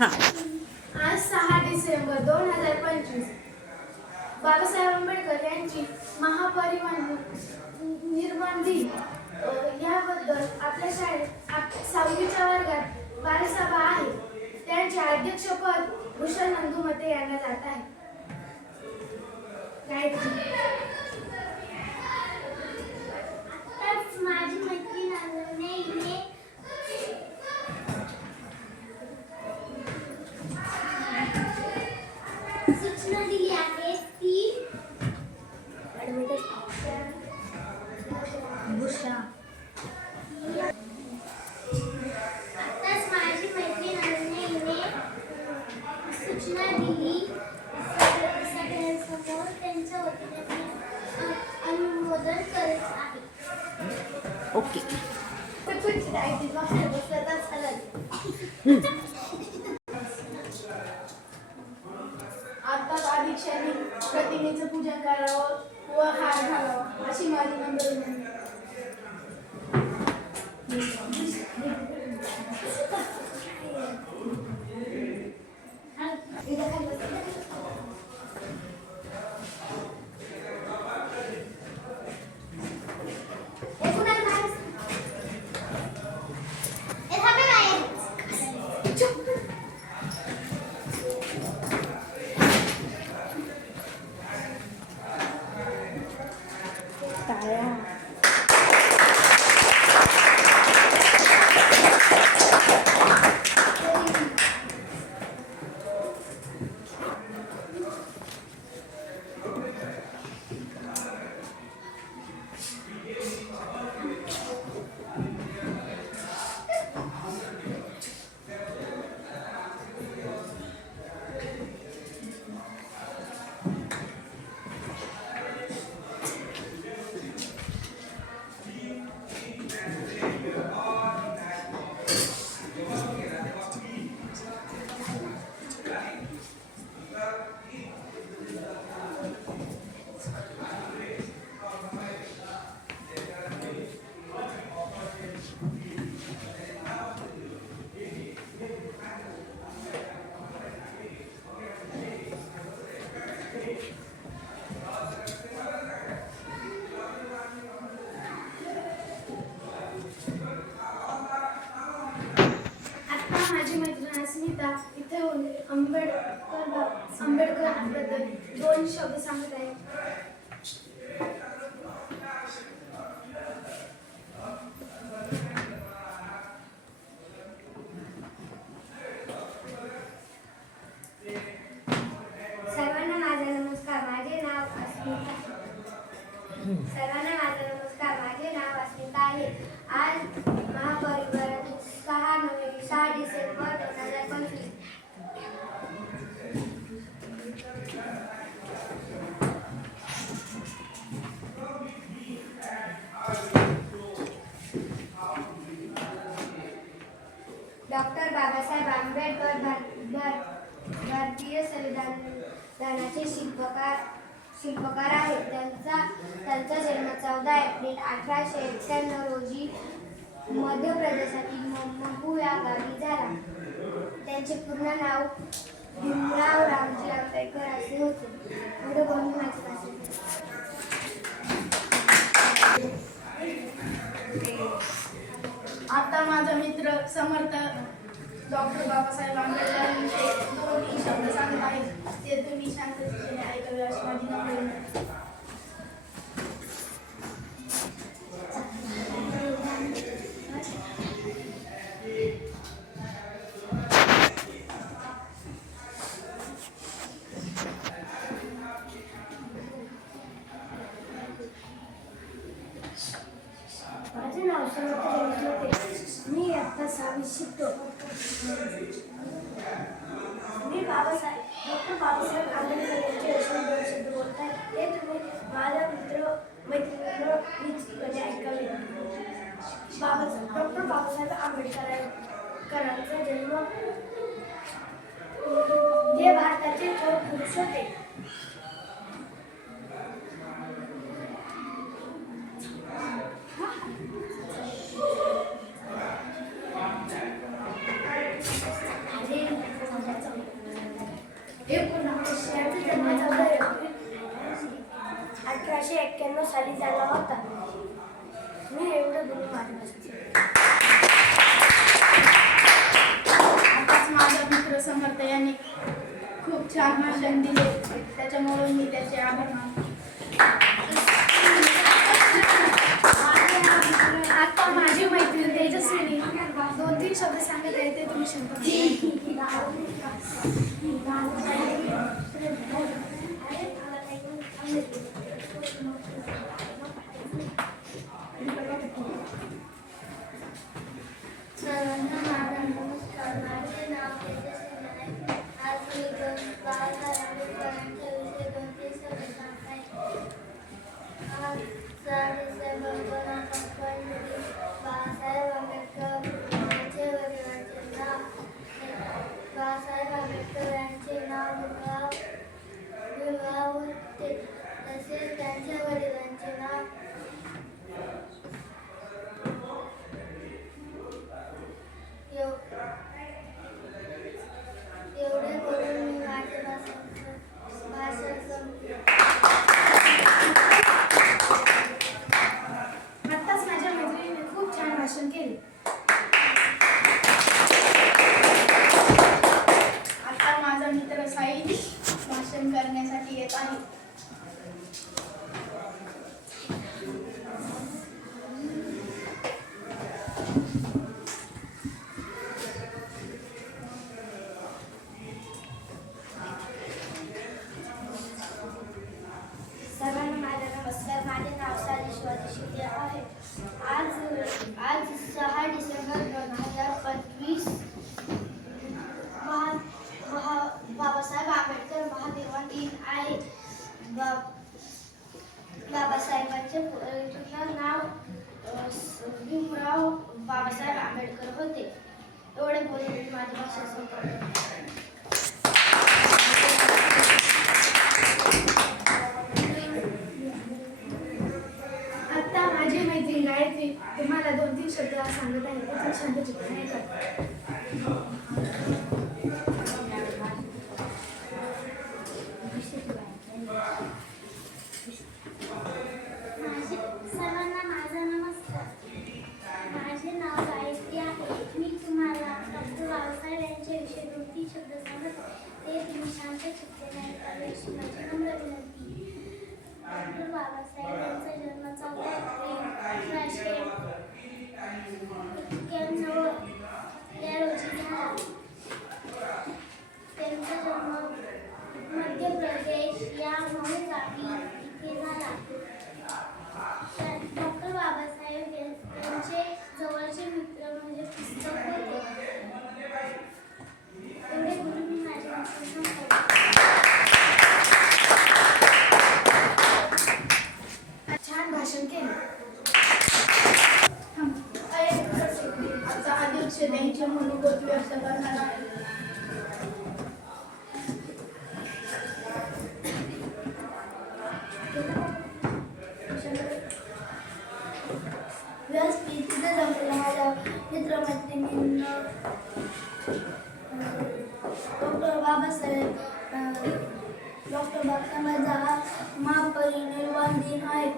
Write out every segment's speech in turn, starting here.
हां. आज 6 डिसेंबर 2025 बाबासाहेब आंबेडकर यांची महापरिनिर्वाण दिन याबद्दल आपल्या शाळेत 6वीच्या वर्गात बालसभा आहे. त्यांचे अध्यक्षपद भूषण नंदुमते यांना जात आहे. माझी मैत्रीण अनन्या हिने सूचना दिली आहे ती आताच माझी मैत्रीण अनन्या हिने सूचना दिली सगळ्यांसमोर त्यांच्या वतीने अनुमोदन करत आहे. ओके. आत्ताच दीक्षाने प्रतिमेचं पूजन करावं व हार घालावा अशी माझी नम्र विनंती. इथे आंबेडकर बद्दल 2 शब्द सांगत आहे. सर्वांना माझा नमस्कार. माझे नाव अस्मिता आहे. आज महापरिनिर्वाण 6 डिसेंबर 2025. डॉक्टर बाबासाहेब आंबेडकर भारतीय संविधानाचे शिल्पकार आहेत. त्यांचा जन्म 14 एप्रिल 1891 रोजी मध्य प्रदेशातील महू या गावी झाला. त्यांचे पूर्ण नाव भीमराव रामजी आंबेडकर असे होते. पुढे बोलून माझे भाषण. आता माझा मित्र समर्थ डॉक्टर बाबासाहेब आंबेडकरांचे 2 शब्द सांगत आहेत. ते तुम्ही शांततेने ऐकावे अशी माझी नम्र विनंती. माझे नाव समर्थ देशमुख. मी आता 6वीत शिकतो. मी डॉक्टर बाबासाहेब आंबेडकर यांचे असे 2 शब्द बोलत आहे. ते तुम्ही माझ्या मैत्रिणींना निश्चितपणे ऐकावे. डॉक्टर बाबासाहेब आंबेडकरांचा जन्म हे भारताचे थोर पुरुष होते. यांचा जन्म 14 एप्रिल 1891 साली झाला होता. मी एवढं बोलून माझ्या भाषेत आताच माझा मित्र समर्थ यांनी खूप छान भाषण दिले, त्याच्यामुळे मी त्याचे आभार मानतो. आता माझी मैत्रीण तेजस्विनी 2-3 शब्द सांगत आहे ते तुम्ही शांत सर्वांना माझा नमस्कार. माझे नाव तेजस्विनी नाईक. आज मी बाळासाहेब आंबेडकरांच्या विषयी 2-3 शब्द सांगत आहे. आज 4 डिसेंबर 2005 रोजी बाळासाहेब आंबेडकर यांचे वडिलांचे नाव बाळासाहेब आंबेडकर यांचे नाव भीमराव होते. तसेच त्यांच्या वडिलांचे नाव एवढे बोलून मी माझे भाषण संपले. आत्ताच माझ्या मैत्रिणीने खूप छान भाषण केले. आता माझा मित्र साई भाषण करण्यासाठी येत आहे. सर्वांना माझा नमस्कार. माझे नाव साई शिवाजी शिंदे आहे. आज 6 डिसेंबर 2025 बाबासाहेब आंबेडकर महानिर्वाण दिन आहे. बाबासाहेबांचे पूर्ण नाव भीमराव बाबासाहेब आंबेडकर होते. एवढे बोलून मी माझी भाषण संपवते. आता माझी मैत्रीण गायत्री तुम्हाला 2-3 शब्द सांगत आहे ते तुम्ही शांत चित्ताने ऐका. सर्वांना माझा नमस्कार. माझे नाव गायत्री आहे. मी तुम्हाला डॉक्टर बाबासाहेब यांच्याविषयी 2-3 शब्द सांगत आहे ते तुम्ही शांत चित्ताने ऐकावे अशी माझी नम्र विनंती. डॉक्टर बाबासाहेब यांचा जन्म 14 एप्रिल 1991 या रोजी झाला. त्यांचा जन्म मध्य प्रदेश या मऊ गावी इथे झाला. डॉक्टर बाबासाहेब यांचे जवळचे मित्र म्हणजे पुस्तक होते. एवढे बोलून मी माझे भाषण संपवले. छान भाषण केले. आता अध्यक्ष त्यांचे मूलभूत व्यक्त करणार आहे. व्यासपीठ तिथे जमलेल्या माझ्या मित्रमैत्रिणींना डॉक्टर बाबासाहेबांचा महापरिनिर्वाण दिन आहे.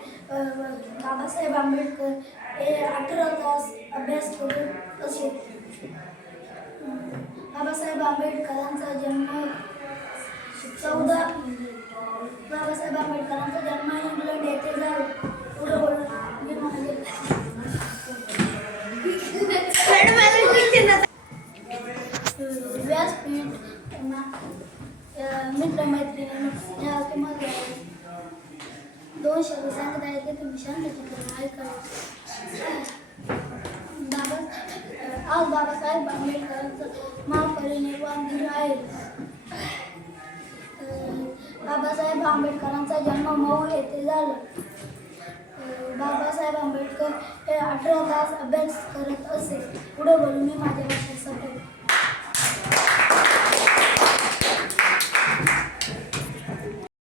बाबासाहेब आंबेडकर हे 18 तास अभ्यास करत असे. बाबासाहेब आंबेडकरांचा जन्म 14 बाबासाहेब आंबेडकरांचा जन्म इंग्लंड येथे झाला. पुढे बोलून मी माझे व्यासपीठ मित्रमैत्रिणी तुम्हाला 2 शब्द सांगत आहे ते तुम्ही शांत चित्ताने ऐकावे. आज बाबासाहेब आंबेडकरांचं महापरिनिर्वाण दिन आहे. बाबासाहेब आंबेडकरांचा जन्म मऊ येथे झाला. बाबासाहेब आंबेडकर हे 18 तास अभ्यास करत असे. पुढे बोलून मी माझ्या भाषेत संपवले.